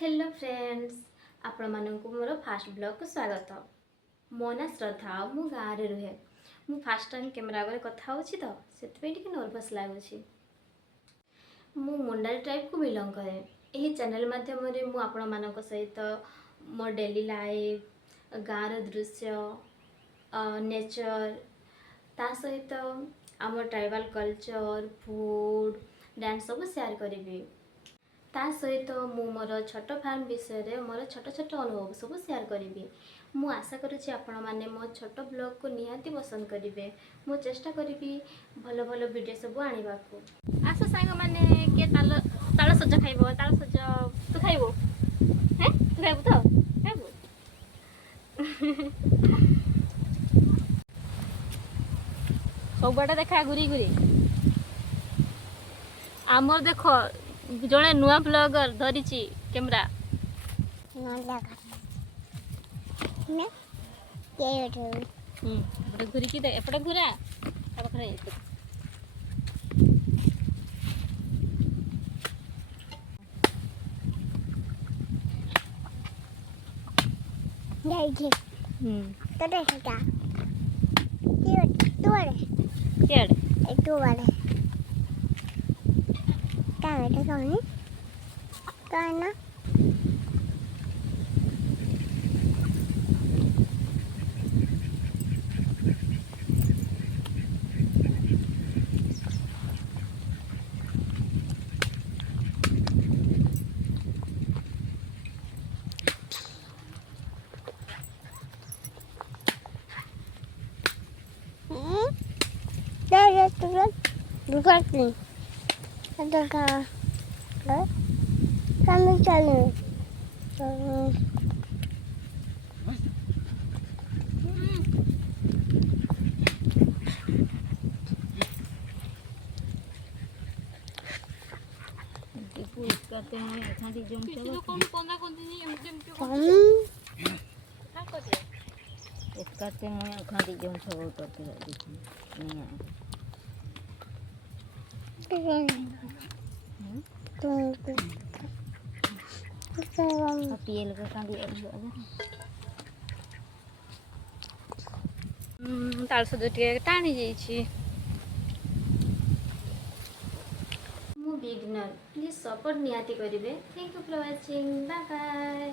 Hello friends आपण मानकु मोर fast blog को स्वागत। मो ना श्रद्धा मु गाँव रे रुहे। मु फास्ट टाइम कैमरा आगे कथा होछि तो सेतपे टिके नर्वस लागुछि। मु मुंडारी ट्राइब को बिलोंग करे। एही चैनल माध्यम रे मु आपण मानक सहित मो डेली लाइफ गाँव रो दृश्य नेचर ता सहित आम ट्राइबल कल्चर फूड डांस सब शेयर करिवि। ता सहित मु मोर छोट फार्म विषय मोर छोट छोट अनुभव सब शेयर करी। मु आशा करुच्ची आपण मैंने मो छोट ब्लॉग को निहाती पसंद करेंगे। मु चेष्टा करी भल भल वीडियो सब आने को। आस सांग मैंने किए ताल ताल सज खाइब ताल सज तू खाइब हैं तू खाइब तो खाइब सबटा देखा घूरी घूरी आमर देख जड़े नुआ ब्लॉगर धरीची कैमरा घूरी की एपटे घूरा पाखे करते हैं खाली जम से कौन कोंदा कोंदी नहीं हम करते हैं खाली जम से करते हैं नहीं पीएल का खाली ताल सज टिके टाणी जाइछि। बिगनर प्लीज सपोर्ट निहाती करेंगे। Thank you for watching bye bye.